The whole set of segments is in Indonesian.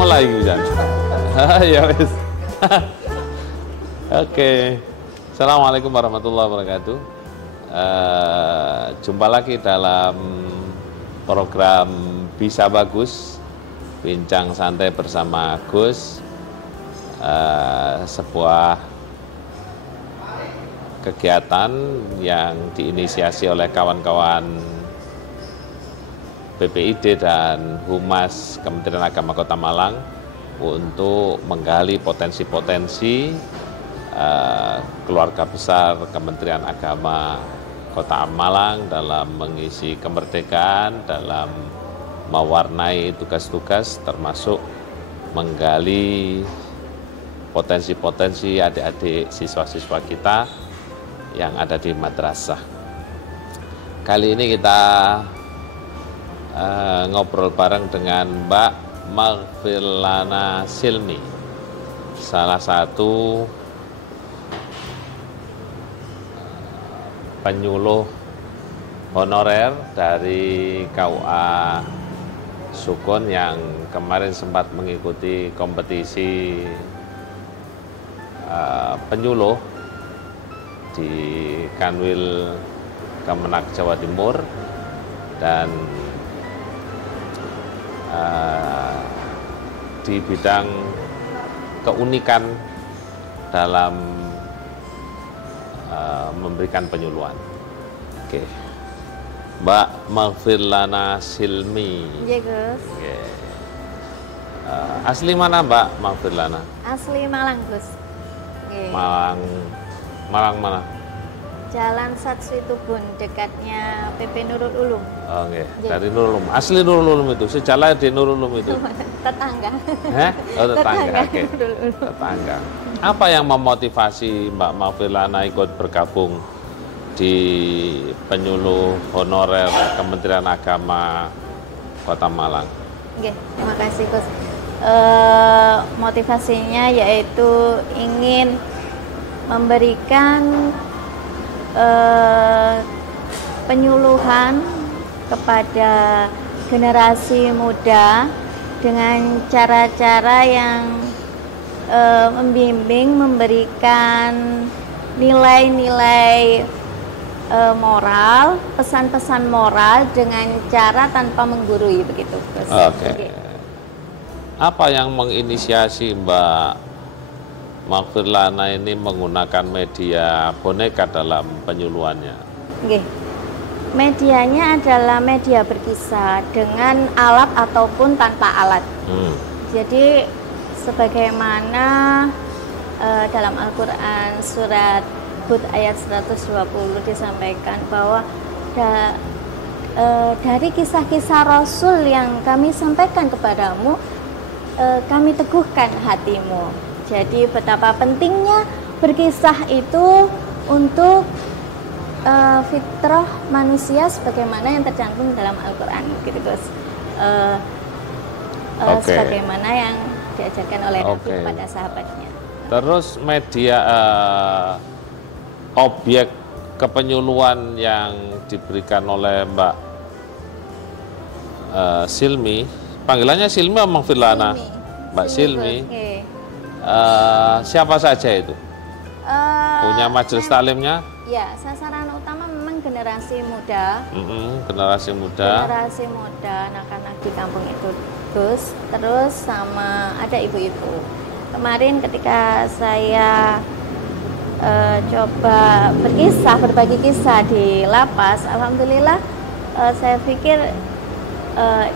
mulai Jan. Ya wis. Oke. Assalamualaikum warahmatullahi wabarakatuh. Jumpa lagi dalam program Bisa Bagus, bincang santai bersama Gus. Sebuah kegiatan yang diinisiasi oleh kawan-kawan BPID dan Humas Kementerian Agama Kota Malang untuk menggali potensi-potensi keluarga besar Kementerian Agama Kota Malang dalam mengisi kemerdekaan, dalam mewarnai tugas-tugas, termasuk menggali potensi-potensi adik-adik siswa-siswa kita yang ada di madrasah. Kali ini kita ngobrol bareng dengan Mbak Maghfirlana Silmi, salah satu penyuluh honorer dari KUA Sukun yang kemarin sempat mengikuti kompetisi penyuluh di Kanwil Kemenak Jawa Timur, dan di bidang keunikan dalam memberikan penyuluhan. Oke. Mbak Maghfirlana Silmi. Iya, Gus. Oke. Asli mana Mbak Maghfirlana? Asli Malang, Gus. Oke. Malang mana? Jalan Satswitubun, dekatnya PP Nurul Ulum. Oh, okay. Dari Nurul Ulum. Asli Nurul Ulum itu, sejalan di Nurul Ulum itu. Tetangga. Oh, tetangga. Oke. Nurul Ulum. Tetangga. Apa yang memotivasi Mbak Maghfirlana ikut bergabung di penyuluh honorer Kementerian Agama Kota Malang? Oke, terima kasih, Gus. Motivasinya yaitu ingin memberikan penyuluhan kepada generasi muda dengan cara-cara yang membimbing, memberikan nilai-nilai moral, pesan-pesan moral dengan cara tanpa menggurui, begitu. Oke. Apa yang menginisiasi Mbak Maghfirlana ini menggunakan media boneka dalam penyuluhannya? Oke. Medianya adalah media berkisah dengan alat ataupun tanpa alat. Jadi sebagaimana dalam Al-Quran surat Hud ayat 120 disampaikan bahwa dari kisah-kisah Rasul yang kami sampaikan kepadamu, kami teguhkan hatimu. Jadi betapa pentingnya berkisah itu untuk fitrah manusia sebagaimana yang tercantum dalam Al-Quran, gitu, Gus. Sebagaimana yang diajarkan oleh Nabi kepada sahabatnya. Terus media objek kepenyuluhan yang diberikan oleh Mbak Silmi, panggilannya Silmi atau Maghfirlana? Mbak Silmi. Siapa saja itu? Punya majelis taklimnya? Ya, sasaran utama memang generasi muda. Generasi muda. Generasi muda, anak-anak di kampung itu, Gus. Terus sama ada ibu-ibu. Kemarin ketika saya coba berbagi kisah di lapas, alhamdulillah saya pikir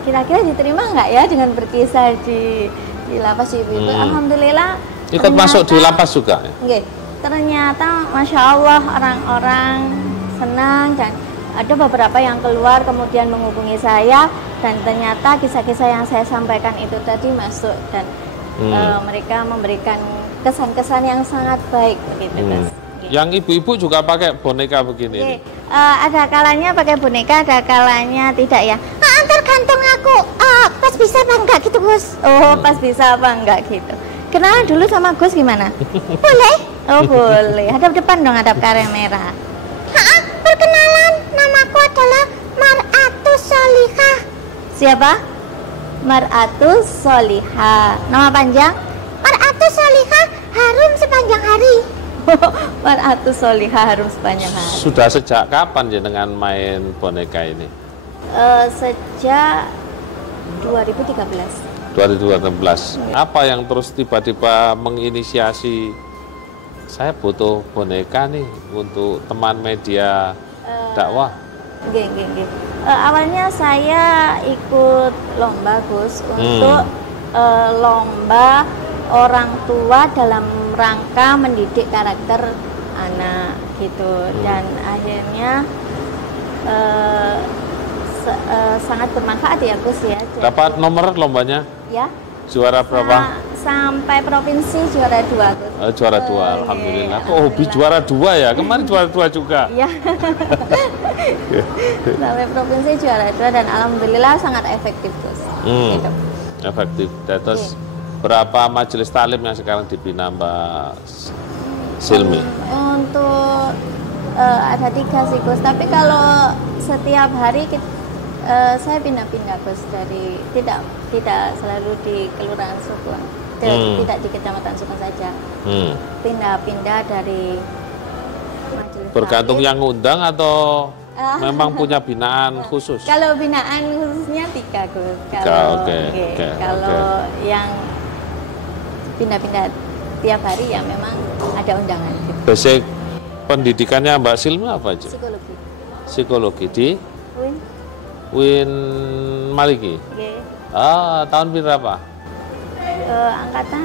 kira-kira diterima nggak ya dengan berkisah di lapas ibu-ibu. Alhamdulillah ikut masuk di lapas juga ya? Ternyata Masya Allah orang-orang senang, dan ada beberapa yang keluar kemudian menghubungi saya, dan ternyata kisah-kisah yang saya sampaikan itu tadi masuk, dan mereka memberikan kesan-kesan yang sangat baik, begitu, Mas. Yang ibu-ibu juga pakai boneka begini? Ada kalanya pakai boneka, ada kalanya tidak ya. Tergantung aku, pas bisa apa enggak gitu, Gus. Pas bisa apa enggak gitu. Kenalan dulu sama Gus gimana? Boleh? Oh boleh. Hadap depan dong, hadap kamera. Perkenalan, namaku adalah Mar'atus Solihah. Siapa? Mar'atus Solihah. Nama panjang? Mar'atus Solihah harum sepanjang hari. Mar'atus Solihah harum sepanjang hari. Sudah sejak kapan jenengan main boneka ini? Sejak 2013. 2016. Apa yang terus tiba-tiba menginisiasi saya butuh boneka nih untuk teman media dakwah? Nggih. Awalnya saya ikut lomba Gus untuk lomba orang tua dalam rangka mendidik karakter anak gitu, dan akhirnya sangat bermanfaat ya Gus ya. Dapat nomor lombanya? Ya. Juara berapa? Sampai provinsi juara 2 Gus. Juara 2, alhamdulillah. Kok hobi juara 2 ya? Kemarin juara 2 juga. Iya. Sampai provinsi juara 2 dan alhamdulillah sangat efektif Gus. Gitu. Efektif. Terus berapa majelis taklim yang sekarang dibina Mbak Silmi? Untuk ada 3 sih Gus, tapi kalau setiap hari saya pindah-pindah Gus, dari tidak selalu di Kelurahan Sukun, tidak di Kecamatan Sukun saja. Pindah-pindah dari majelis Bergantung taklim. yang ngundang atau memang punya binaan khusus? Kalau binaan khususnya 3 Gus. Kalau yang pindah-pindah tiap hari ya memang ada undangan gitu. Basic pendidikannya Mbak Silmi apa aja? Psikologi. Psikologi di Win. Win Maliki. Okay. Tahun berapa? Angkatan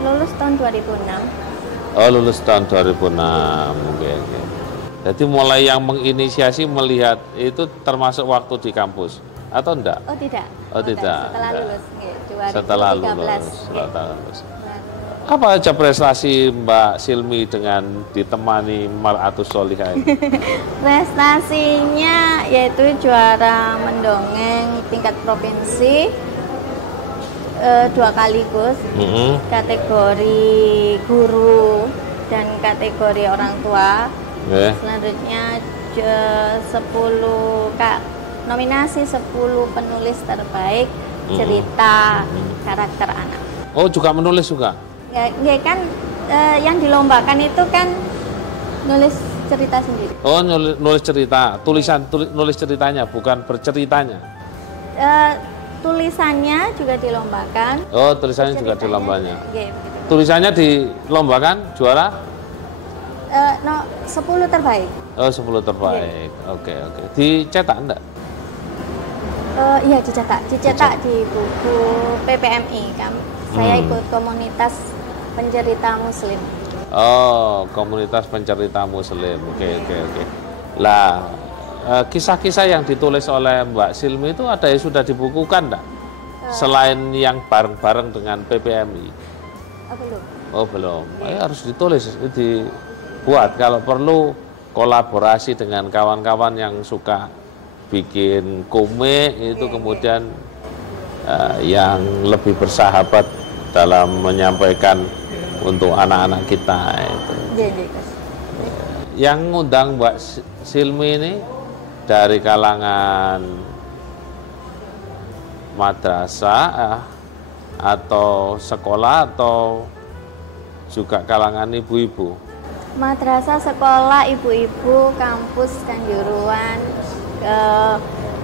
lulus tahun 2006. Oh, lulus tahun 2006. Oke. Jadi mulai yang menginisiasi melihat itu termasuk waktu di kampus atau enggak? Oh tidak. Tidak. Setelah lulus. Setelah lulus. Apa aja prestasi Mbak Silmi dengan ditemani Mar'atus Solihah ini? Prestasinya yaitu juara mendongeng tingkat provinsi 2 kali Gus. Kategori guru dan kategori orang tua. Selanjutnya 10 nominasi 10 penulis terbaik cerita karakter anak. Oh, juga menulis juga? Ya kan yang dilombakan itu kan nulis cerita sendiri. Oh, nulis cerita, nulis ceritanya, bukan berceritanya. Tulisannya juga dilombakan. Oh, tulisannya juga dilombanya. Begitu. Tulisannya dilombakan juara? 10 terbaik. Oh, 10 terbaik. Oke. Dicetak enggak? Iya dicetak di buku PPMI kan. Saya ikut komunitas pencerita Muslim. Oh, komunitas pencerita Muslim. Oke. Lah, kisah-kisah yang ditulis oleh Mbak Silmi itu ada yang sudah dibukukan enggak? Selain yang bareng-bareng dengan PPMI? Belum. Oh, belum. Harus ditulis, dibuat. Kalau perlu kolaborasi dengan kawan-kawan yang suka bikin komik itu, kemudian yang lebih bersahabat dalam menyampaikan untuk anak-anak kita itu. Yang ngundang Mbak Silmi ini dari kalangan madrasah atau sekolah atau juga kalangan ibu-ibu? Madrasah, sekolah, ibu-ibu, kampus, kanjuruan,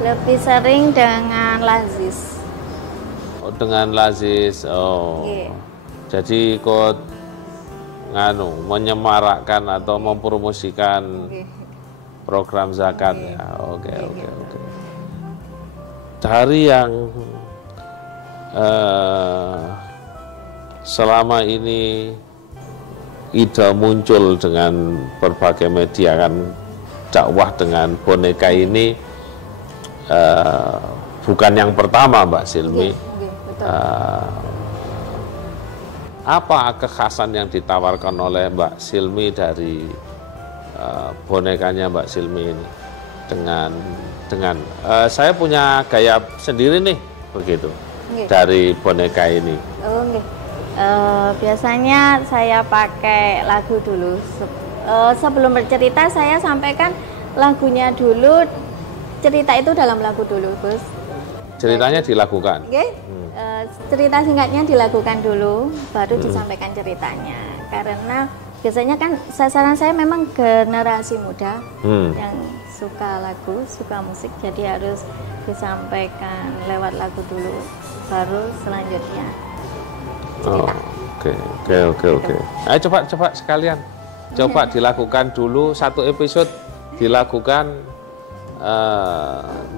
lebih sering dengan lazis. Oh, dengan lazis. Oh. Jadi ikut menyemarakkan atau mempromosikan program zakat ya. Oke. Dari yang selama ini ide muncul dengan berbagai media kan, dakwah dengan boneka ini bukan yang pertama Mbak Silmi. Apa kekhasan yang ditawarkan oleh Mbak Silmi dari bonekanya Mbak Silmi ini dengan saya punya gaya sendiri nih begitu dari boneka ini. Biasanya saya pakai lagu dulu. Sebelum bercerita saya sampaikan lagunya dulu, cerita itu dalam lagu dulu Gus. Ceritanya dilakukan. Oke. Cerita singkatnya dilakukan dulu, baru disampaikan ceritanya. Karena biasanya kan sasaran saya memang generasi muda yang suka lagu, suka musik, jadi harus disampaikan lewat lagu dulu, baru selanjutnya cerita. Oke. Ayo coba sekalian. Coba dilakukan dulu satu episode, dilakukan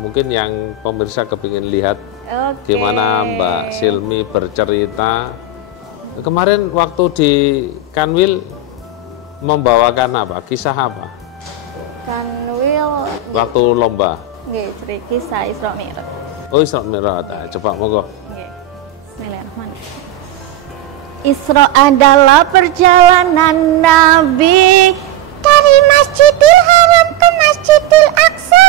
mungkin yang pemirsa kepingin lihat gimana Mbak Silmi bercerita. Kemarin waktu di Kanwil membawakan apa? Kisah apa? Kanwil waktu lomba. Nggih, kisah Isra Mi'raj. Oh, Isra Mi'raj. Coba monggo. Nggih. Bismillahirrahmanirrahim. Isra adalah perjalanan Nabi dari Masjidil Haram ke Masjidil Aqsa.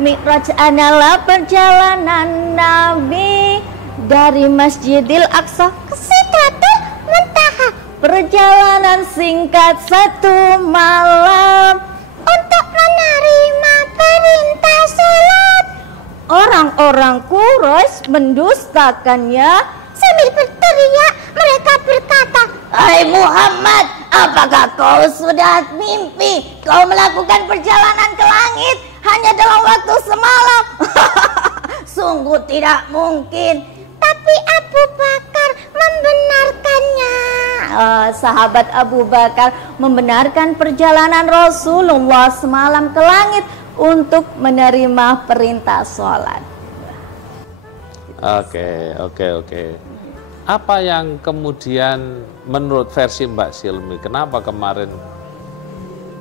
Mi'raj adalah perjalanan Nabi dari Masjidil Aqsa ke Sidratul Muntaha. Perjalanan singkat 1 malam untuk menerima perintah salat. Orang-orang Quraisy mendustakannya. Sambil berteriak, mereka berkata, "Hai Muhammad, apakah kau sudah mimpi? Kau melakukan perjalanan ke langit hanya dalam waktu semalam?" Sungguh tidak mungkin. Tapi Abu Bakar membenarkannya. Sahabat Abu Bakar membenarkan perjalanan Rasulullah semalam ke langit untuk menerima perintah sholat. Oke. Apa yang kemudian menurut versi Mbak Silmi, kenapa kemarin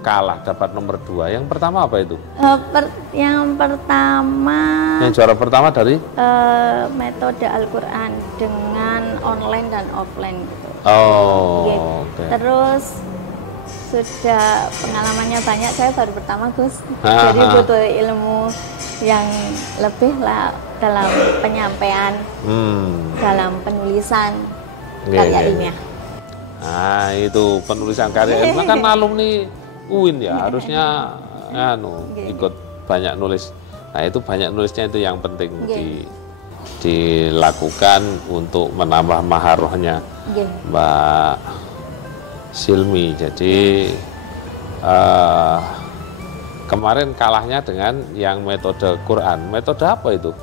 kalah dapat nomor 2? Yang pertama apa itu? Yang pertama. Yang juara pertama dari? Metode Al-Quran dengan online dan offline gitu. Oke. Terus sudah pengalamannya banyak, saya baru pertama Gus. Jadi butuh ilmu yang lebih lah dalam penyampaian, dalam penulisan karya ilmiah. Nah itu penulisan karya ilmiah kan alumni UIN ya, harusnya ikut banyak nulis. Nah itu banyak nulisnya itu yang penting dilakukan untuk menambah maharohnya Mbak Silmi. Jadi kemarin kalahnya dengan yang metode Quran. Metode apa itu?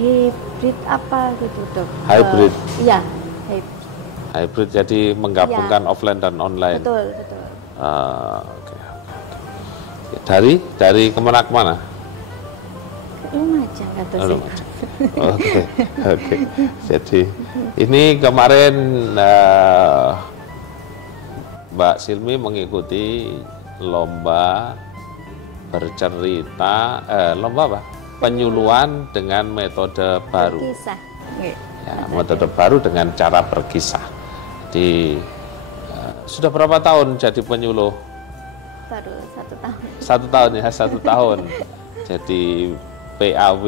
Hybrid apa gitu dok? Hybrid. Iya, hybrid. Jadi menggabungkan offline dan online. Betul. Oke. Dari kemana? Lumajang kata saya. Oke. Jadi ini kemarin Mbak Silmi mengikuti lomba bercerita, lomba apa? Penyuluhan dengan metode baru. Berkisah. Ya, metode baru dengan cara berkisah. Sudah berapa tahun jadi penyuluh? Baru 1 tahun. 1 tahun ya, 1 tahun. Jadi PAW,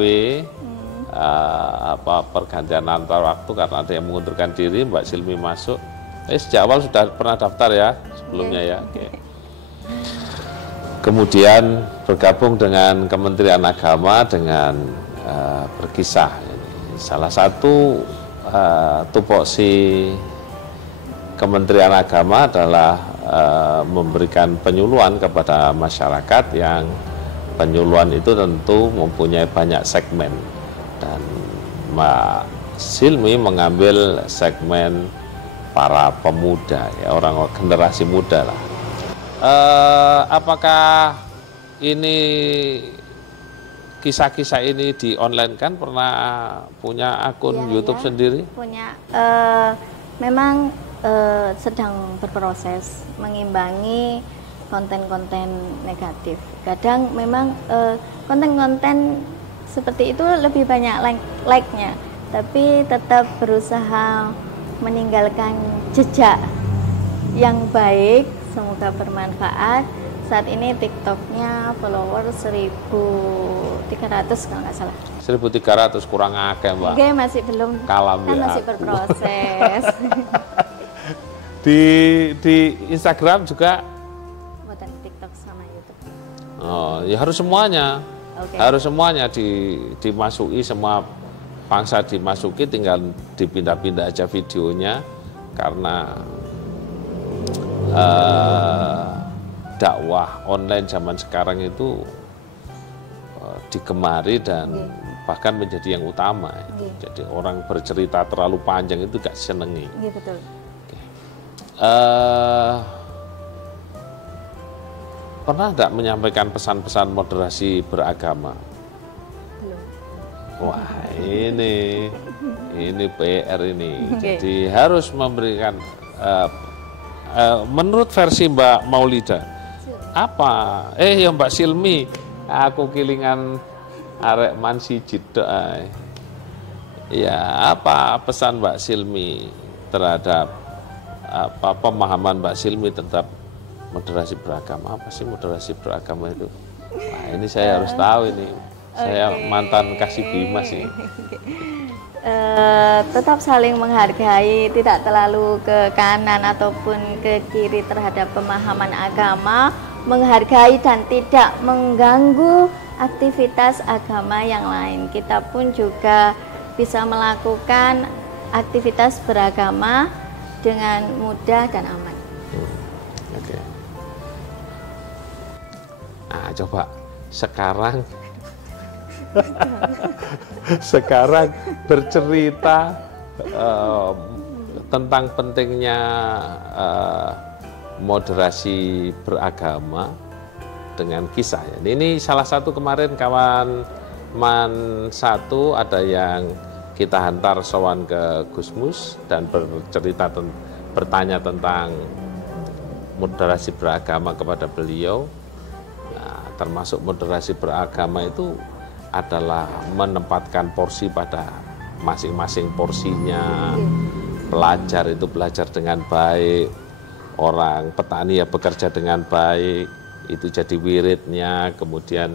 pergantian antar waktu karena ada yang mengundurkan diri, Mbak Silmi masuk. Sejak awal sudah pernah daftar ya sebelumnya ya. Oke. Kemudian bergabung dengan Kementerian Agama dengan berkisah. Salah satu tupoksi Kementerian Agama adalah memberikan penyuluhan kepada masyarakat, yang penyuluhan itu tentu mempunyai banyak segmen, dan Mbak Silmi mengambil segmen para pemuda, ya, orang generasi muda lah. Apakah ini kisah-kisah ini di online kan? Pernah punya akun YouTube sendiri? Punya. Memang sedang berproses mengimbangi konten-konten negatif. Kadang memang konten-konten seperti itu lebih banyak like-nya, tapi tetap berusaha meninggalkan jejak yang baik. Semoga bermanfaat. Saat ini TikToknya follower 1.300 kalau nggak salah. 1.300 kurang akeh Mbak. Oke, masih belum. Kalam kan ya masih aku. Berproses. di Instagram juga? Buatan TikTok sama YouTube. Oh, ya harus semuanya. Oke. Harus semuanya dimasuki, semua bangsa dimasuki, tinggal dipindah-pindah aja videonya, karena dakwah online zaman sekarang itu digemari dan bahkan menjadi yang utama. Jadi orang bercerita terlalu panjang itu gak senengi. Iya betul. Pernah tidak menyampaikan pesan-pesan moderasi beragama? Belum. Wah, ini PR ini. Jadi harus memberikan menurut versi Mbak Maulida. Apa? Ya Mbak Silmi, aku kilingan arek man siji tok ae. Ya, apa pesan Mbak Silmi terhadap apa pemahaman Mbak Silmi terhadap moderasi beragama? Apa sih moderasi beragama itu? Nah, ini saya harus tahu ini. Saya mantan Kasih Bima sih. Tetap saling menghargai, tidak terlalu ke kanan ataupun ke kiri terhadap pemahaman agama, menghargai dan tidak mengganggu aktivitas agama yang lain. Kita pun juga bisa melakukan aktivitas beragama dengan mudah dan aman. Oke. Nah, coba sekarang bercerita tentang pentingnya moderasi beragama dengan kisah. Ini salah satu kemarin kawan man satu ada yang kita hantar sowan ke Gusmus dan bertanya tentang moderasi beragama kepada beliau. Nah, termasuk moderasi beragama itu adalah menempatkan porsi pada masing-masing porsinya. Pelajar itu belajar dengan baik, orang petani ya bekerja dengan baik, itu jadi wiridnya. Kemudian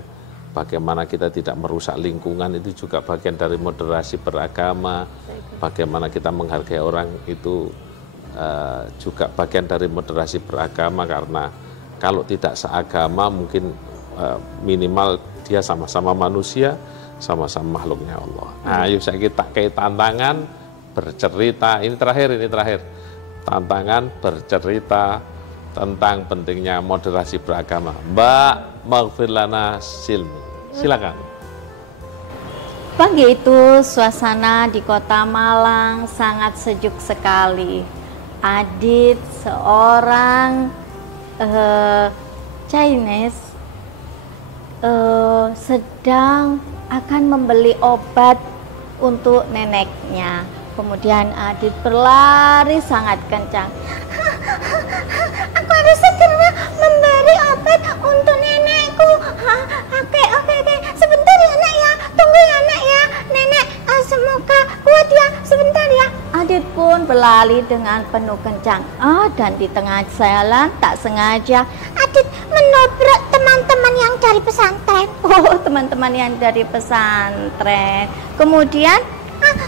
bagaimana kita tidak merusak lingkungan itu juga bagian dari moderasi beragama. Bagaimana kita menghargai orang itu juga bagian dari moderasi beragama, karena kalau tidak seagama mungkin minimal dia sama-sama manusia, sama-sama makhluknya Allah. Nah, yuk kita kayak tantangan bercerita, ini terakhir tantangan bercerita tentang pentingnya moderasi beragama. Mbak Maghfirlana Silmi, silakan. Pagi itu suasana di kota Malang sangat sejuk sekali. Adit seorang Chinese sedang akan membeli obat untuk neneknya. Kemudian Adit berlari sangat kencang. Aku harus segera memberi obat untuk nenekku. Oke. Sebentar ya nak ya. Tunggu ya nak ya. Nenek semoga kuat ya. Sebentar ya. Adit pun berlari dengan penuh kencang. Dan di tengah jalan tak sengaja Adit menobrak teman-teman yang dari pesantren. Teman-teman yang dari pesantren. Kemudian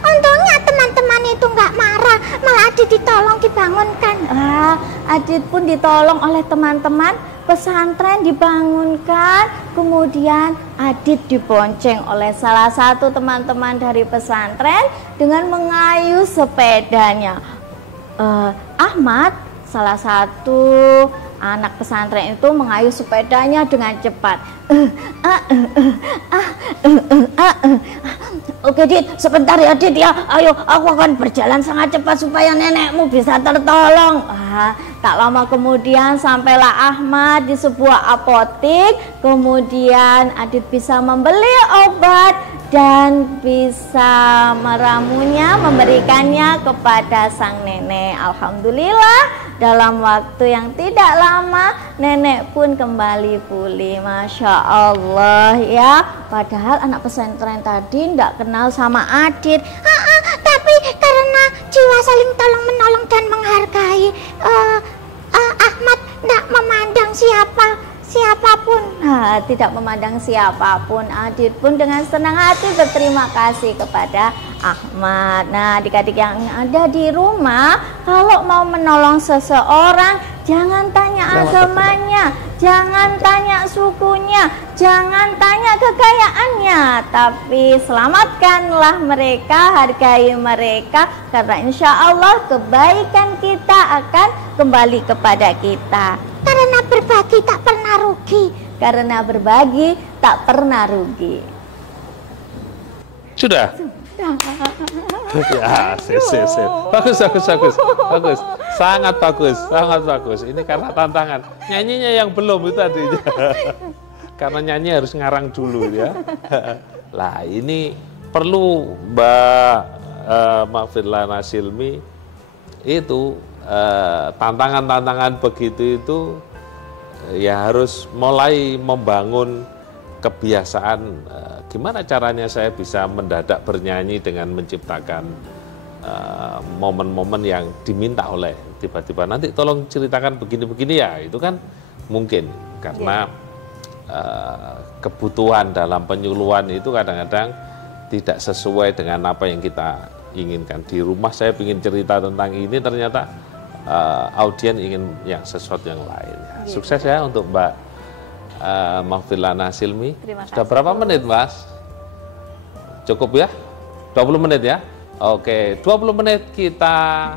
untungnya teman-teman itu nggak marah, malah Adit ditolong, dibangunkan. Adit pun ditolong oleh teman-teman pesantren, dibangunkan. Kemudian Adit dibonceng oleh salah satu teman-teman dari pesantren dengan mengayuh sepedanya. Ahmad, salah satu anak pesantren itu mengayuh sepedanya dengan cepat. Oke Dit, sebentar ya Dit ya. Ayo, aku akan berjalan sangat cepat supaya nenekmu bisa tertolong. Tak lama kemudian sampailah Ahmad di sebuah apotik. Kemudian Adit bisa membeli obat dan bisa meramunya, memberikannya kepada sang nenek. Alhamdulillah, dalam waktu yang tidak lama nenek pun kembali pulih. Masya Allah ya. Padahal anak pesantren tadi tidak kenal sama Adit. Tapi karena jiwa saling tolong menolong dan menghargai, Ahmad tidak memandang siapapun. Tidak memandang siapapun. Adit pun dengan senang hati berterima kasih kepada Ahmad. Nah, adik-adik yang ada di rumah, kalau mau menolong seseorang, jangan tanya agamanya, jangan tanya sukunya, jangan tanya kekayaannya, tapi selamatkanlah mereka, hargai mereka, karena insya Allah kebaikan kita akan kembali kepada kita. Karena berbagi tak pernah rugi. Karena berbagi tak pernah rugi. Sudah? Ya, sip. Bagus. Sangat bagus. Ini karena tantangan. Nyanyinya yang belum itu tadi. Karena nyanyi harus ngarang dulu ya. Lah, ini perlu Mbak Mahfirlana Silmi itu tantangan-tantangan begitu itu ya harus mulai membangun kebiasaan gimana caranya saya bisa mendadak bernyanyi dengan menciptakan momen-momen yang diminta oleh tiba-tiba nanti tolong ceritakan begini-begini ya, itu kan mungkin karena kebutuhan dalam penyuluhan itu kadang-kadang tidak sesuai dengan apa yang kita inginkan. Di rumah saya ingin cerita tentang ini, ternyata audien ingin yang sesuatu yang lain. Sukses ya untuk Mbak Mahfirlana Silmi. Sudah berapa menit, Mas? Cukup ya? 20 menit ya? Oke, 20 menit kita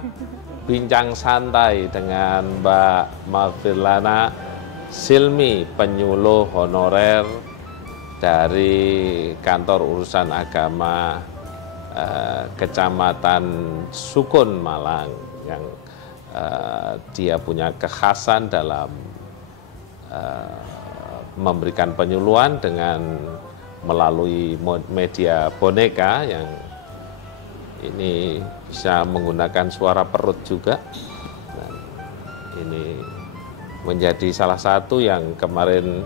bincang santai dengan Mbak Mahfirlana Silmi, penyuluh honorer dari Kantor Urusan Agama Kecamatan Sukun, Malang, yang dia punya kekhasan dalam memberikan penyuluhan dengan melalui media boneka yang ini bisa menggunakan suara perut juga. Dan ini menjadi salah satu yang kemarin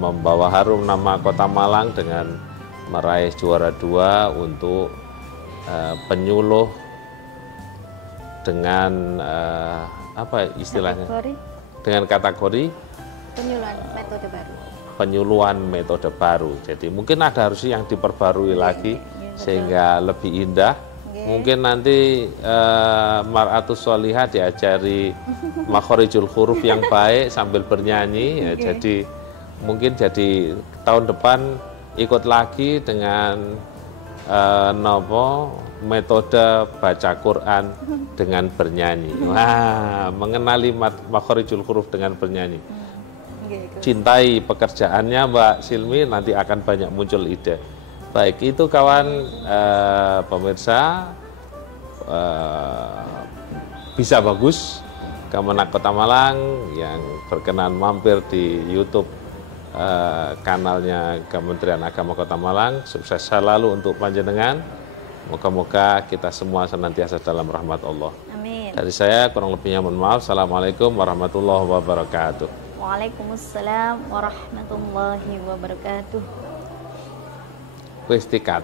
membawa harum nama Kota Malang dengan meraih juara 2 untuk penyuluh dengan apa istilahnya? Dengan kategori penyuluhan metode baru. Jadi mungkin ada harus yang diperbarui lagi sehingga lebih indah. Mungkin nanti Mar'atus Sholihah diajari makhorijul huruf yang baik sambil bernyanyi ya. Jadi mungkin jadi tahun depan ikut lagi dengan metode baca Quran dengan bernyanyi. Wah, mengenali makhorijul huruf dengan bernyanyi. Cintai pekerjaannya Mbak Silmi, nanti akan banyak muncul ide. Baik, itu kawan pemirsa bisa bagus Kemenak Kota Malang yang berkenan mampir di YouTube kanalnya Kementerian Agama Kota Malang. Sukses selalu untuk panjenengan. Moga-moga kita semua senantiasa dalam rahmat Allah. Amin. Dari saya kurang lebihnya mohon maaf. Assalamualaikum warahmatullahi wabarakatuh. Waalaikumsalam warahmatullahi wabarakatuh. Wis tikat.